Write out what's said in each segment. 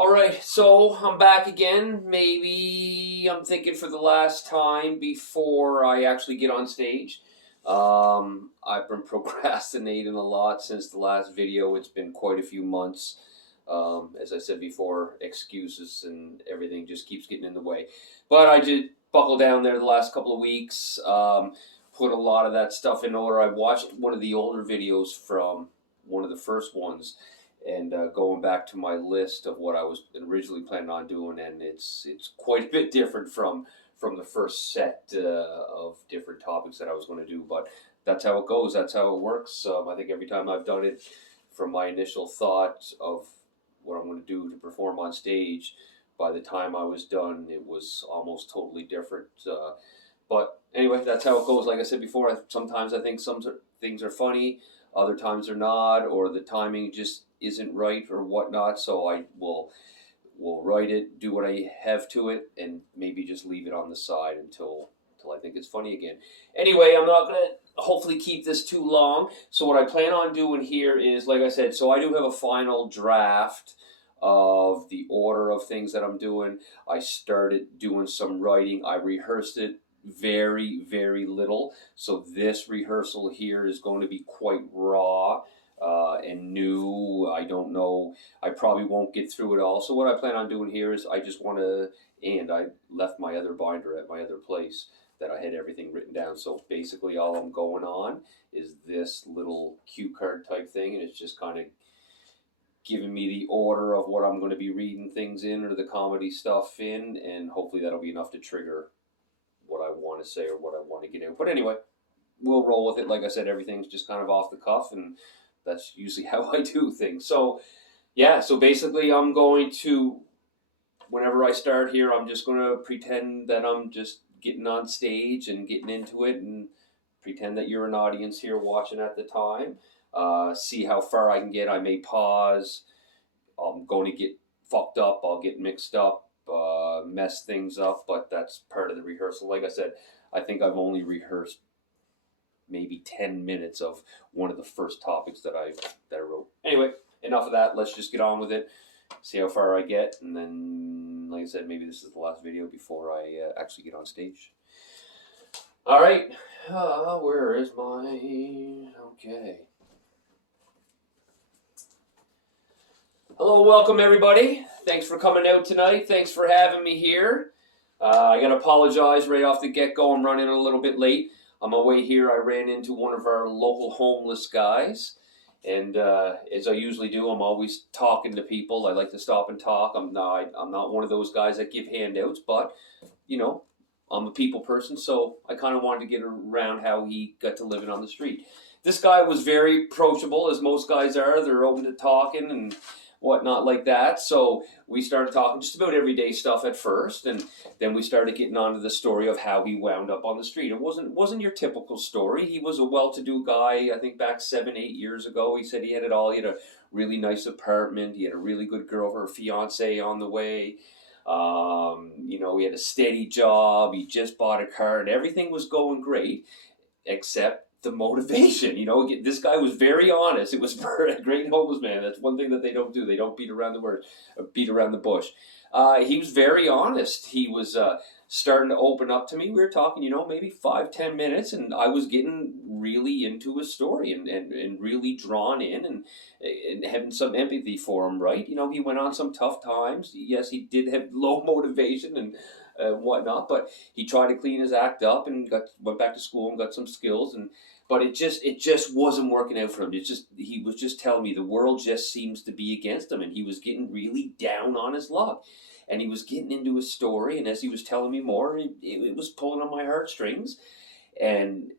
All right, so I'm back again. Maybe I'm thinking for the last time before I actually get on stage. I've been procrastinating a lot since the last video. It's been quite a few months. As I said before, excuses and everything just keeps getting in the way. But I did buckle down there the last couple of weeks, put a lot of that stuff in order. I watched one of the older videos from one of the first ones and going back to my list of what I was originally planning on doing, and it's quite a bit different from the first set of different topics that I was going to do. But that's how it goes. That's how it works. I think every time I've done it, from my initial thought of what I'm going to do to perform on stage, by the time I was done, it was almost totally different. But anyway, that's how it goes. Like I said before, sometimes I think some things are funny, other times they're not, or the timing just isn't right or whatnot. So I will write it, do what I have to it, and maybe just leave it on the side until I think it's funny again. Anyway, I'm not gonna hopefully keep this too long. So what I plan on doing here is, like I said, so I do have a final draft of the order of things that I'm doing. I started doing some writing. I rehearsed it very, very little. So this rehearsal here is going to be quite raw and new. I don't know. I probably won't get through it all. So what I plan on doing here is I just want to, and I left my other binder at my other place that I had everything written down. So basically all I'm going on is this little cue card type thing, and it's just kind of giving me the order of what I'm going to be reading things in, or the comedy stuff in, and hopefully that'll be enough to trigger what I want to say or what I want to get in. But anyway, we'll roll with it. Like I said, everything's just kind of off the cuff, and that's usually how I do things. So yeah, so basically I'm going to, whenever I start here, I'm just going to pretend that I'm just getting on stage and getting into it, and pretend that you're an audience here watching at the time. See how far I can get. I may pause. I'm going to get fucked up. I'll get mixed up, mess things up, but that's part of the rehearsal. Like I said, I think I've only rehearsed maybe 10 minutes of one of the first topics that I wrote. Anyway, enough of that. Let's just get on with it. See how far I get, and then, like I said, maybe this is the last video before I actually get on stage. All right. Where is my... Okay. Hello, welcome everybody. Thanks for coming out tonight. Thanks for having me here. I gotta apologize right off the get-go. I'm running a little bit late. On my way here, I ran into one of our local homeless guys. And as I usually do, I'm always talking to people. I like to stop and talk. I'm not one of those guys that give handouts, but, you know, I'm a people person, so I kind of wanted to get around how he got to living on the street. This guy was very approachable, as most guys are. They're open to talking and whatnot like that. So we started talking just about everyday stuff at first, and then we started getting onto the story of how he wound up on the street. It wasn't your typical story. He was a well-to-do guy. I think back 7-8 years ago, he said he had it all. He had a really nice apartment. He had a really good girl, her fiance, on the way. He had a steady job. He just bought a car, and everything was going great, except the motivation. This guy was very honest. It was for a great homeless man. That's one thing that they don't do. They don't beat around the bush. He was very honest. He was starting to open up to me. We were talking, maybe 5-10 minutes, and I was getting really into his story and really drawn in and having some empathy for him, right? He went on some tough times. Yes, he did have low motivation and whatnot, but he tried to clean his act up and went back to school and got some skills, but it just wasn't working out for him. He was just telling me the world just seems to be against him, and he was getting really down on his luck, and he was getting into his story, and as he was telling me more, it was pulling on my heartstrings and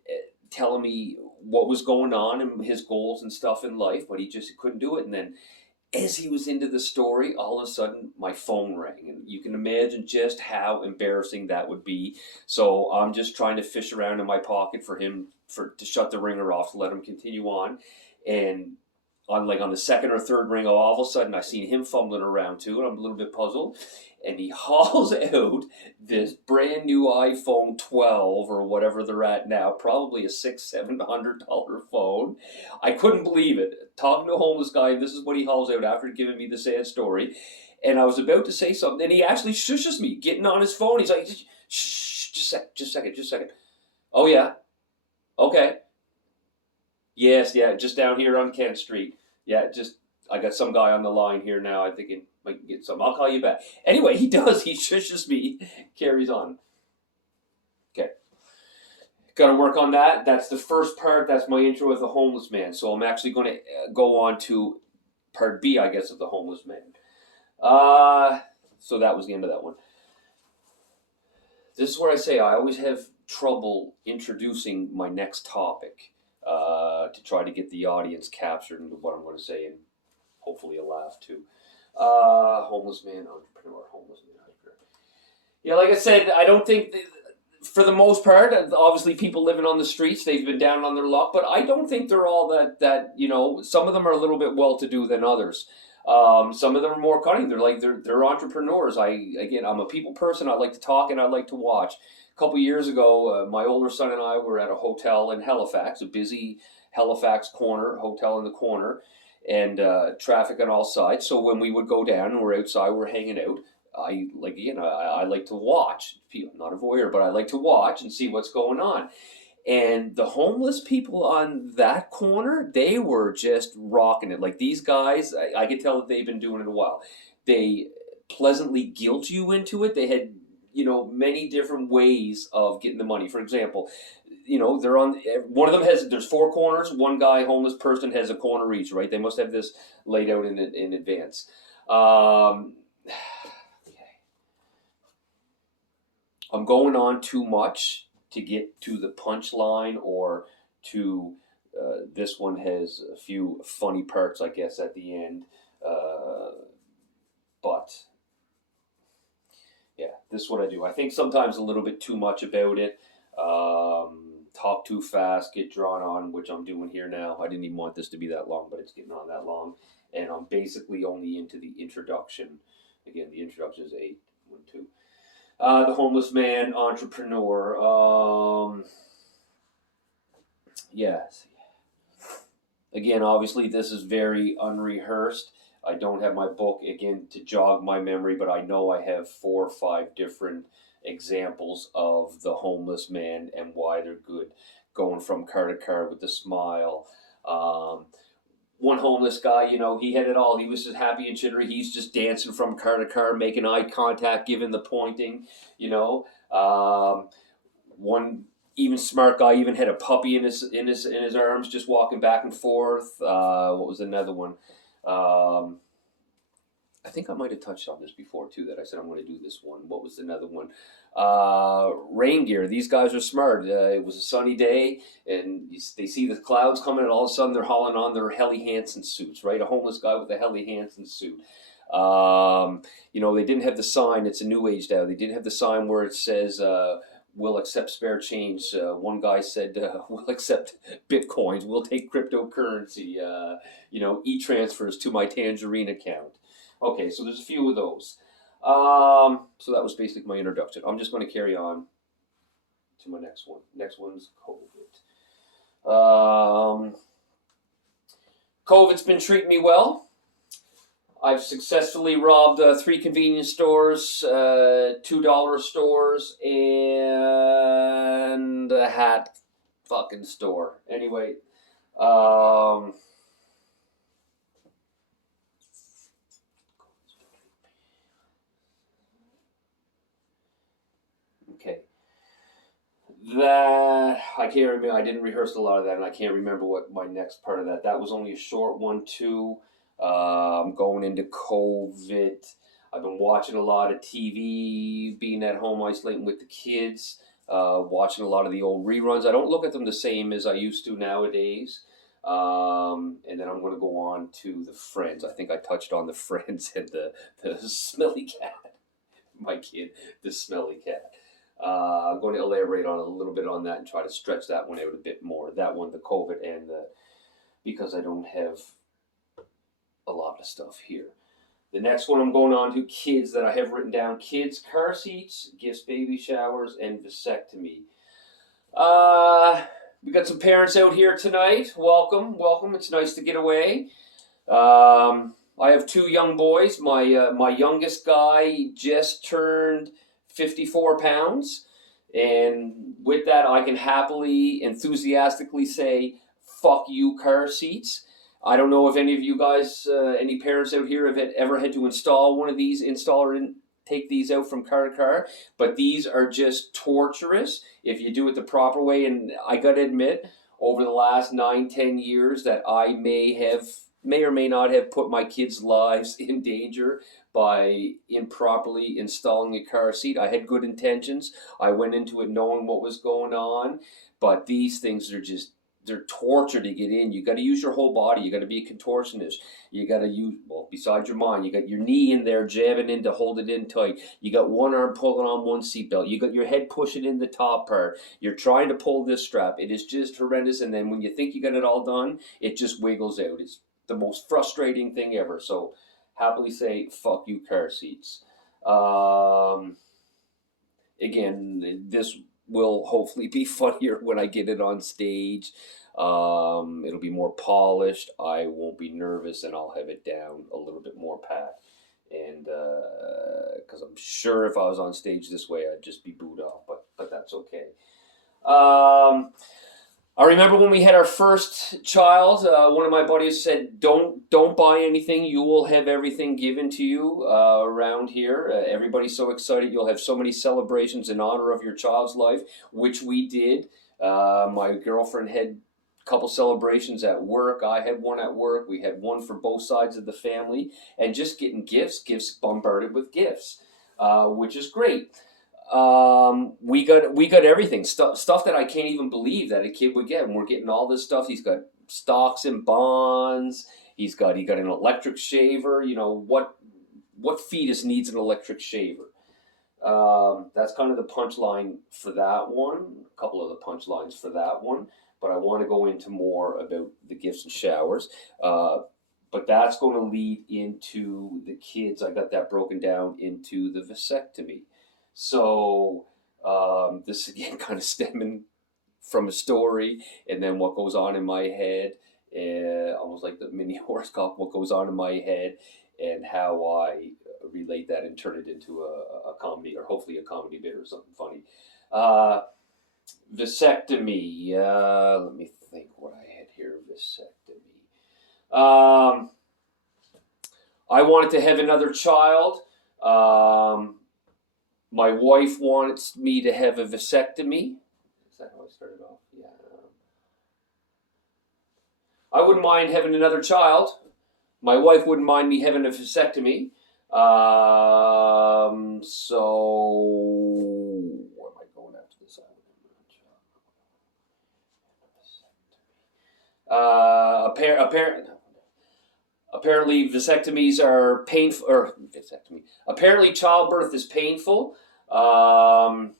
telling me what was going on and his goals and stuff in life, but he just couldn't do it. And then as he was into the story, all of a sudden my phone rang, and you can imagine just how embarrassing that would be. So I'm just trying to fish around in my pocket for him to shut the ringer off, to let him continue on. And on the second or third ring, all of a sudden I seen him fumbling around too, and I'm a little bit puzzled. And he hauls out this brand new iPhone 12 or whatever they're at now, probably a $600-700 phone. I couldn't believe it. Talking to a homeless guy, and this is what he hauls out after giving me the sad story. And I was about to say something, and he actually shushes me, getting on his phone. He's like, shh, just a second. Oh, yeah. Okay. Yes, yeah, just down here on Kent Street. Yeah, just, I got some guy on the line here now. I think he might get some. I'll call you back. Anyway, he does. He shushes me, carries on. Okay. Got to work on that. That's the first part. That's my intro with the homeless man. So I'm actually going to go on to part B, I guess, of the homeless man. So that was the end of that one. This is where I say I always have trouble introducing my next topic to try to get the audience captured into what I'm going to say and hopefully a laugh too. Homeless man, entrepreneur, homeless man, entrepreneur. Yeah, like I said, I don't think, for the most part, obviously people living on the streets, they've been down on their luck, but I don't think they're all that some of them are a little bit well-to-do than others. Some of them are more cunning. They're entrepreneurs. I'm a people person. I like to talk and I like to watch. A couple years ago, my older son and I were at a hotel in Halifax, a busy Halifax hotel in the corner, and traffic on all sides. So when we would go down and we're outside, we're hanging out. I like to watch. I'm not a voyeur, but I like to watch and see what's going on. And the homeless people on that corner, they were just rocking it. Like these guys, I could tell that they've been doing it a while. They pleasantly guilt you into it. They had, many different ways of getting the money. For example, they're on, one of them there's four corners. One guy, homeless person, has a corner each, right? They must have this laid out in advance. I'm going on too much to get to the punchline or to this one has a few funny parts, I guess, at the end. But yeah, this is what I do. I think sometimes a little bit too much about it. Talk too fast, get drawn on, which I'm doing here now. I didn't even want this to be that long, but it's getting on that long. And I'm basically only into the introduction. Again, the introduction is 8, 1, 2. The homeless man, entrepreneur. Yes. Again, obviously, this is very unrehearsed. I don't have my book, again, to jog my memory, but I know I have 4 or 5 different examples of the homeless man and why they're good, going from car to car with a smile. One homeless guy, he had it all. He was just happy and jittery. He's just dancing from car to car, making eye contact, giving the pointing, One even smart guy even had a puppy in his arms, just walking back and forth. What was another one? I think I might have touched on this before too, that I said I'm going to do this one. What was another one? Rain gear. These guys are smart. It was a sunny day, and they see the clouds coming, and all of a sudden they're hauling on their Helly Hansen suits, right? A homeless guy with a Helly Hansen suit. They didn't have the sign. It's a new age now. They didn't have the sign where it says, we'll accept spare change. One guy said, we'll accept Bitcoins. We'll take cryptocurrency, e-transfers to my Tangerine account. Okay, so there's a few of those. So that was basically my introduction. I'm just going to carry on to my next one. Next one's COVID. COVID's been treating me well. I've successfully robbed 3 convenience stores, $2 stores, and a hat fucking store. Anyway, okay. That I can't remember. I didn't rehearse a lot of that, and I can't remember what my next part of that. That was only a short one too. I'm going into COVID. I've been watching a lot of TV, being at home isolating with the kids, watching a lot of the old reruns. I don't look at them the same as I used to nowadays. And then I'm going to go on to the Friends. I think I touched on the Friends and the smelly cat. My kid, the smelly cat. I'm going to elaborate on a little bit on that and try to stretch that one out a bit more. That one, the COVID, and because I don't have a lot of stuff here. The next one I'm going on to, kids, that I have written down: kids, car seats, gifts, baby showers, and vasectomy. We got some parents out here tonight. Welcome. It's nice to get away. I have two young boys. My youngest guy just turned 54 pounds, and with that, I can happily, enthusiastically say, "Fuck you, car seats." I don't know if any of you guys, any parents out here, have ever had to install one of these, take these out from car to car, but these are just torturous if you do it the proper way. And I gotta admit, over the last 9, 10 years, that I may or may not have put my kids' lives in danger by improperly installing a car seat. I had good intentions. I went into it knowing what was going on, but these things are just, they're torture to get in. You got to use your whole body. You got to be a contortionist. You got to use, well, besides your mind, you got your knee in there jabbing in to hold it in tight. You got one arm pulling on one seatbelt. You got your head pushing in the top part. You're trying to pull this strap. It is just horrendous. And then when you think you got it all done, it just wiggles out. It's the most frustrating thing ever. So happily say, fuck you, car seats. Again, this will hopefully be funnier when I get it on stage. It'll be more polished. I won't be nervous, and I'll have it down a little bit more pat. And because I'm sure if I was on stage this way, I'd just be booed off. But that's okay. I remember when we had our first child. One of my buddies said, "Don't buy anything. You will have everything given to you around here. Everybody's so excited. You'll have so many celebrations in honor of your child's life," which we did. My girlfriend had a couple celebrations at work. I had one at work. We had one for both sides of the family, and just getting gifts bombarded with gifts, which is great. We got everything, stuff that I can't even believe that a kid would get. And we're getting all this stuff. He's got stocks and bonds. He got an electric shaver. You know, what fetus needs an electric shaver? That's kind of the punchline for that one. A couple of the punchlines for that one, but I want to go into more about the gifts and showers. But that's going to lead into the kids. I got that broken down into the vasectomy. So this again kind of stemming from a story, and then what goes on in my head, almost like the mini horoscope, what goes on in my head, and how I relate that and turn it into a comedy, or hopefully a comedy bit or something funny. Vasectomy. Let me think what I had here. Vasectomy. I wanted to have another child. My wife wants me to have a vasectomy. Is that how I started off? Yeah. I wouldn't mind having another child. My wife wouldn't mind me having a vasectomy. So where am I going after this? Apparently vasectomies are painful, or vasectomy. Apparently childbirth is painful. I'm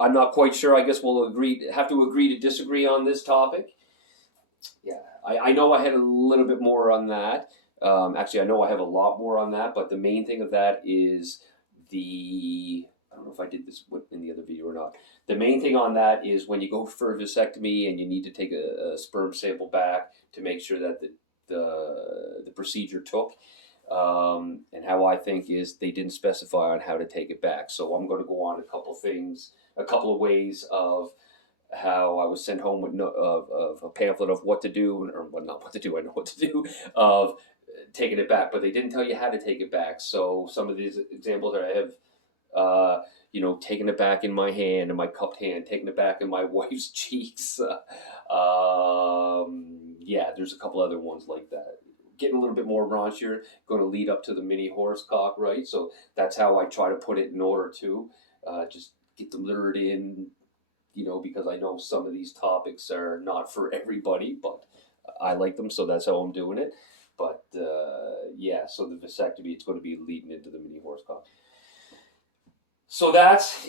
not quite sure. I guess we'll have to agree to disagree on this topic. Yeah, I know I had a little bit more on that. Actually, I know I have a lot more on that, but the main thing of that is I don't know if I did this in the other video or not. The main thing on that is when you go for a vasectomy and you need to take a sperm sample back to make sure that the procedure took. And how I think is they didn't specify on how to take it back. So I'm going to go on a couple of ways of how I was sent home with of a pamphlet of what to do, or well, not what to do, I know what to do, of taking it back, but they didn't tell you how to take it back. So some of these examples are, I have, taking it back in my hand, in my cupped hand, taking it back in my wife's cheeks. Yeah, there's a couple other ones like that. Getting a little bit more raunchier, going to lead up to the mini horsecock, right? So that's how I try to put it in order to just get them lured in, because I know some of these topics are not for everybody, but I like them, so that's how I'm doing it. But yeah, so the vasectomy, it's going to be leading into the mini horsecock. So that's,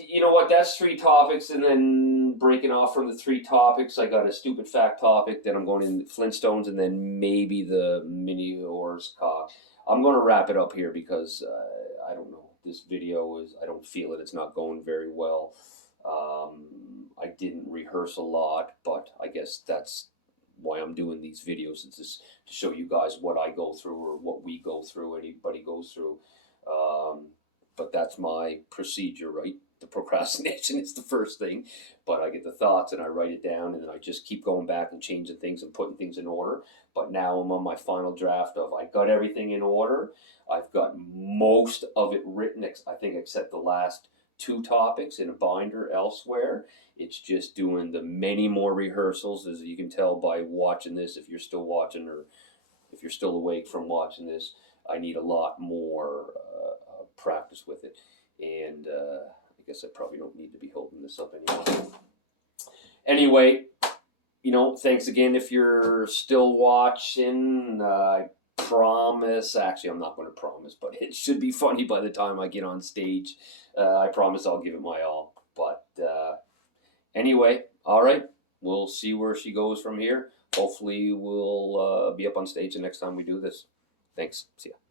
that's 3 topics, and then breaking off from the 3 topics, I got a stupid fact topic, then I'm going in Flintstones, and then maybe the mini horsecock. I'm going to wrap it up here because I don't know. This video I don't feel it. It's not going very well. I didn't rehearse a lot, but I guess that's why I'm doing these videos. It's just to show you guys what I go through or what we go through, anybody goes through. But that's my procedure, right? The procrastination is the first thing, but I get the thoughts and I write it down, and then I just keep going back and changing things and putting things in order. But now I'm on my final draft of, I got everything in order. I've got most of it written, I think, except the last 2 topics in a binder elsewhere. It's just doing the many more rehearsals, as you can tell by watching this. If you're still watching, or if you're still awake from watching this, I need a lot more practice with it. And I guess I probably don't need to be holding this up anymore. Anyway, thanks again if you're still watching. I promise, actually I'm not going to promise, but it should be funny by the time I get on stage. I promise I'll give it my all. But anyway, all right, we'll see where she goes from here. Hopefully we'll be up on stage the next time we do this. Thanks. See ya.